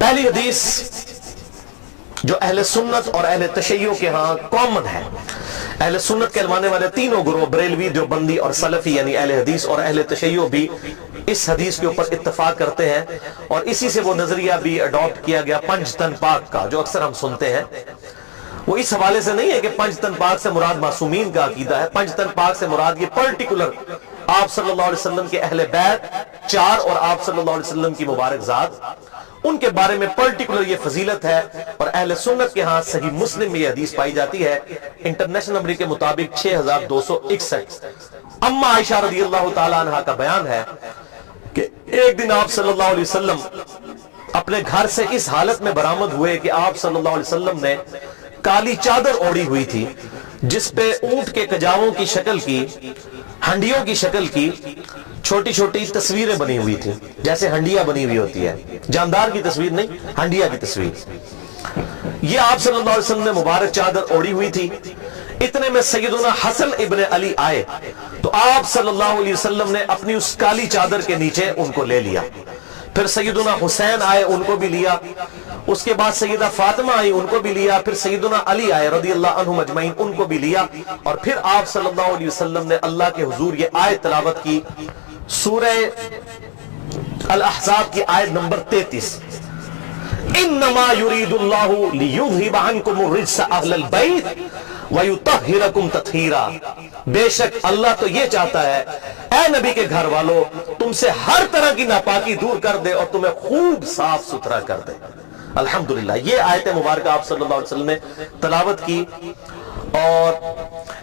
پہلی حدیث جو اہل سنت اور اہل تشیع کے ہاں کامن ہے، اہل سنت کہلوانے والے تینوں گروہ بریلوی، دیوبندی اور سلفی یعنی اہل حدیث اور اہل تشیع بھی اس حدیث کے اوپر اتفاق کرتے ہیں، اور اسی سے وہ نظریہ بھی اڈاپٹ کیا گیا پنج تن پاک کا جو اکثر ہم سنتے ہیں۔ وہ اس حوالے سے نہیں ہے کہ پنج تن پاک سے مراد معصومین کا عقیدہ ہے، پنج تن پاک سے مراد یہ پرٹیکولر آپ صلی اللہ علیہ وسلم کے اہل بیت چار اور آپ صلی اللہ علیہ وسلم کی مبارک ذات، ان کے بارے میں پرٹیکولر یہ فضیلت ہے، اور اہل سنت کے ہاں صحیح مسلم میں یہ حدیث پائی جاتی ہے انٹرنیشنل نمبر کے مطابق 6261۔ اما عائشہ رضی اللہ تعالی عنہ کا بیان ہے کہ ایک دن آپ صلی اللہ علیہ وسلم اپنے گھر سے اس حالت میں برآمد ہوئے کہ آپ صلی اللہ علیہ وسلم نے کالی چادر اوڑھی ہوئی تھی جس پہ اونٹ کے کجاووں کی شکل کی، ہنڈیوں کی شکل کی چھوٹی چھوٹی تصویریں بنی ہوئی تھی، جیسے ہنڈیاں بنی ہوئی ہوتی ہے، جاندار کی تصویر نہیں، ہنڈیا کی تصویر۔ یہ آپ صلی اللہ علیہ وسلم نے مبارک چادر اوڑھی ہوئی تھی۔ اتنے میں سیدنا حسن ابن علی آئے تو آپ صلی اللہ علیہ وسلم نے اپنی اس کالی چادر کے نیچے ان کو لے لیا، پھر سیدنا حسین آئے ان کو بھی لیا، اس کے بعد سیدہ فاطمہ آئی ان کو بھی لیا، پھر سیدنا علی آئے رضی اللہ عنہم اجمعین ان کو بھی لیا، اور پھر آپ صلی اللہ علیہ وسلم نے اللہ کے حضور یہ آیت تلاوت کی، سورہ الاحزاب کی آیت نمبر 33، انما یرید اللہ لیذھب عنکم الرجس اہل البیت ویطہرکم تطہیرا، بے شک اللہ تو یہ چاہتا ہے اے نبی کے گھر والو تم سے ہر طرح کی ناپاکی دور کر دے اور تمہیں خوب صاف ستھرا کر دے۔ الحمدللہ یہ آیت مبارکہ آپ صلی اللہ علیہ وسلم نے تلاوت کی، اور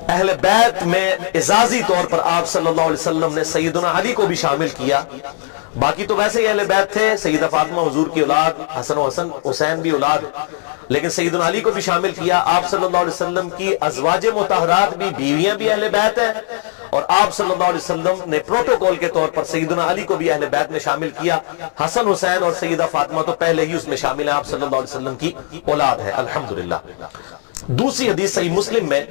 اہل بیت میں اعزازی طور پر آپ صلی اللہ علیہ وسلم نے سیدنا علی کو بھی شامل کیا، باقی تو ویسے ہی اہل بیت تھے، سیدہ فاطمہ حضور کی اولاد، حسن و حسین بھی اولاد، لیکن سیدنا علی کو بھی شامل کیا۔ آپ صلی اللہ علیہ وسلم کی ازواج مطہرات بھی، بیویاں بھی اہل بیت ہیں، اور آپ صلی اللہ علیہ وسلم نے پروٹوکول کے طور پر سیدنا علی کو بھی اہل بیت میں شامل کیا۔ حسن حسین اور سیدہ فاطمہ تو پہلے ہی اس میں شامل ہیں، آپ صلی اللہ علیہ وسلم کی اولاد ہے الحمدللہ۔ دوسری حدیث صحیح مسلم میں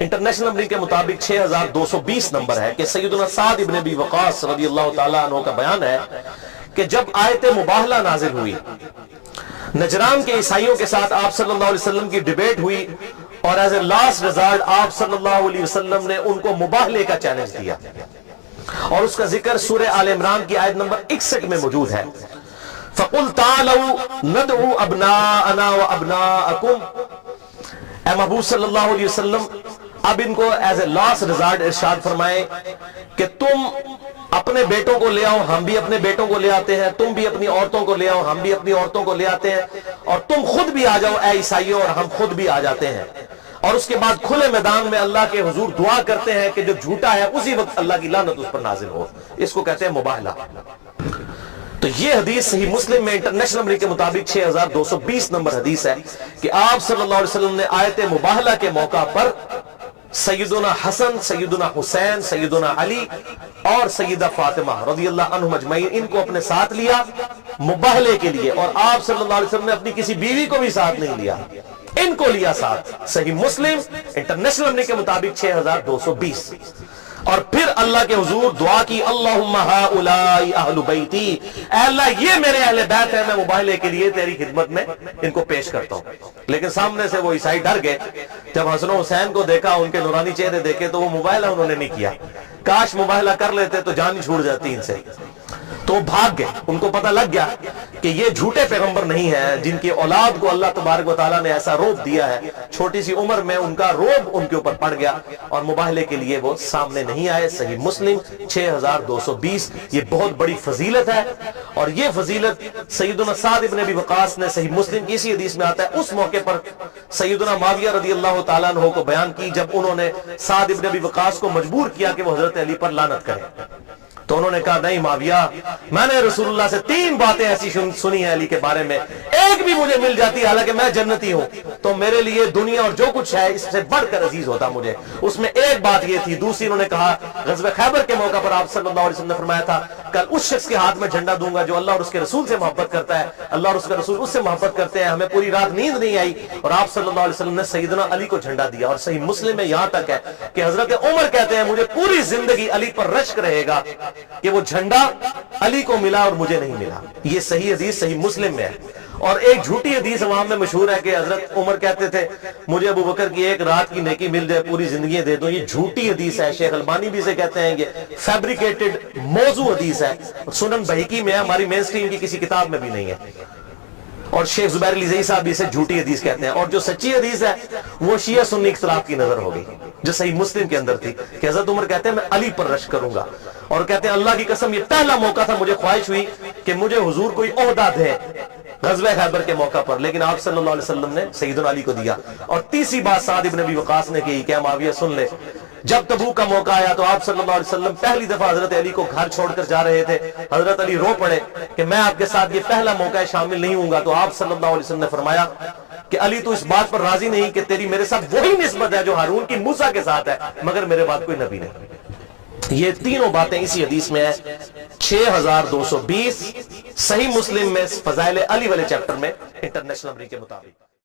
انٹرنیشنل نمبر کے مطابق 6220 نمبر ہے کہ سیدنا سعد ابن ابی وقاص رضی اللہ تعالیٰ عنہ کا بیان ہے کہ جب آیت مباہلہ نازل ہوئی، نجران کے عیسائیوں کے ساتھ آپ صلی اللہ علیہ وسلم کی ڈیبیٹ ہوئی، اور ایز اے لاسٹ ریزلٹ آپ صلی اللہ علیہ وسلم نے ان کو مباہلے کا چیلنج دیا، اور اس کا ذکر سورہ آل عمران کی آیت نمبر 61 میں موجود ہے۔ فَقُلْ تَعْالَوْا نَدْعُوا أَبْنَاءَنَا وَأَبْنَاءَكُمْ، اے محبوب صلی اللہ علیہ وسلم اب ان کو ایز اے لاسٹ ریزارٹ ارشاد فرمائے کہ تم اپنے بیٹوں کو لے آؤ، ہم بھی اپنے بیٹوں کو لے آتے ہیں، تم بھی اپنی عورتوں کو لے آؤ، ہم بھی اپنی عورتوں کو لے آتے ہیں، اور تم خود بھی آ جاؤ اے عیسائیوں اور ہم خود بھی آ جاتے ہیں، اور اس کے بعد کھلے میدان میں اللہ کے حضور دعا کرتے ہیں کہ جو جھوٹا ہے اسی وقت اللہ کی لعنت اس پر نازل ہو۔ اس کو کہتے ہیں مباہلہ۔ تو یہ حدیث صحیح مسلم میں انٹرنیشنل نمبر کے مطابق 6220 نمبر حدیث ہے کہ آپ صلی اللہ علیہ وسلم نے آیت مباہلہ کے موقع پر سیدنا حسن، سیدنا حسین، سیدنا علی اور سیدہ فاطمہ رضی اللہ عنہم اجمعین ان کو اپنے ساتھ لیا مباہلے کے لیے، اور آپ صلی اللہ علیہ وسلم نے اپنی کسی بیوی کو بھی ساتھ نہیں لیا، ان کو لیا ساتھ۔ صحیح مسلم انٹرنیشنل نمبر کے مطابق 6220۔ اور پھر اللہ کے حضور دعا کی، اللہم ہؤلاء اہل بیتی، اے اللہ یہ میرے اہل بیت ہیں، میں مباہلے کے لیے تیری خدمت میں ان کو پیش کرتا ہوں۔ لیکن سامنے سے وہ عیسائی ڈر گئے، جب حسن و حسین کو دیکھا، ان کے نورانی چہرے دیکھے، تو وہ مباہلہ انہوں نے نہیں کیا، کاش مباہلہ کر لیتے تو جان ہی چھوٹ جاتی ان سے، تو بھاگ گئے۔ ان کو پتہ لگ گیا کہ یہ جھوٹے پیغمبر نہیں ہیں جن کی اولاد کو اللہ تبارک و تعالیٰ نے ایسا روب دیا ہے، چھوٹی سی عمر میں ان کا روب ان کے اوپر پڑ گیا، اور مباہلے کے لیے وہ سامنے نہیں آئے۔ صحیح مسلم 6220۔ یہ بہت بڑی فضیلت ہے، اور یہ فضیلت سیدنا سعد ابن ابی وقاص نے صحیح مسلم کی اسی حدیث میں آتا ہے، اس موقع پر سیدنا معاویہ رضی اللہ تعالیٰ عنہ کو بیان کی جب انہوں نے سعد ابن ابی وقاص کو مجبور کیا کہ وہ حضرت علی پر لعنت کرے، تو انہوں نے کہا نہیں معاویہ، میں نے رسول اللہ سے 3 باتیں ایسی سنی ہیں علی کے بارے میں، ایک بھی مجھے مل جاتی حالانکہ میں جنتی ہوں تو میرے لیے دنیا اور جو کچھ ہے اس سے بڑھ کر عزیز ہوتا مجھے۔ اس میں ایک بات یہ تھی۔ دوسری انہوں نے کہا غزوہ خیبر کے موقع پر آپ صلی اللہ علیہ وسلم نے فرمایا تھا کل اس شخص کے ہاتھ میں جھنڈا دوں گا جو اللہ اور اس کے رسول سے محبت کرتا ہے، اللہ اور اس کے رسول اس سے محبت کرتے ہیں، ہمیں پوری رات نیند نہیں آئی، اور آپ صلی اللہ علیہ وسلم نے سیدنا علی کو جھنڈا دیا۔ اور صحیح مسلم میں یہاں تک ہے کہ حضرت عمر کہتے ہیں مجھے پوری زندگی علی پر رشک رہے گا، کہ وہ جھنڈا علی کو ملا اور مجھے نہیں ملا. یہ صحیح حدیث صحیح مسلم میں ہے. اور ایک جھوٹی حدیث عوام میں مشہور ہے کہ حضرت عمر کہتے تھے مجھے ابو بکر کی ایک رات کی نیکی مل جائے پوری زندگی دے دو. یہ جھوٹی حدیث ہے. شیخ البانی بھی اسے کہتے ہیں کہ فیبریکیٹڈ موضوع حدیث ہے. سنن بہقی میں ہے, ہماری مین سٹریم کی کسی کتاب میں بھی نہیں ہے. اور شیخ زبیر علی زئی صاحب بھی اسے جھوٹی حدیث کہتے ہیں. اور جو سچی حدیث ہے وہ شیعہ سنی اختلاف کی نظر ہو گئی جو صحیح مسلم کے اندر تھی کہ حضرت عمر کہتے ہیں میں علی پر رشک کروں گا, اور کہتے ہیں اللہ کی قسم یہ پہلا موقع تھا مجھے خواہش ہوئی کہ مجھے حضور کوئی عہدہ دے غزوہ خیبر کے موقع پر, لیکن آپ صلی اللہ علیہ وسلم نے سیدنا علی کو دیا. اور تیسری بات سعد ابن ابی وقاص نے کہی کہ معاویہ سن لے, جب تبوک کا موقع آیا تو آپ صلی اللہ علیہ وسلم پہلی دفعہ حضرت علی کو گھر چھوڑ کر جا رہے تھے. حضرت علی رو پڑے کہ میں آپ کے ساتھ یہ پہلا موقع ہے شامل نہیں ہوں گا. تو آپ صلی اللہ علیہ وسلم نے فرمایا کہ علی تو اس بات پر راضی نہیں کہ تیری میرے ساتھ وہی نسبت ہے جو ہارون کی موسیٰ کے ساتھ ہے, مگر میرے بعد کوئی نبی نہیں. یہ تینوں باتیں اسی حدیث میں ہے 6220 صحیح مسلم میں فضائل علی والے چیپٹر میں انٹرنیشنل نمبر کے مطابق.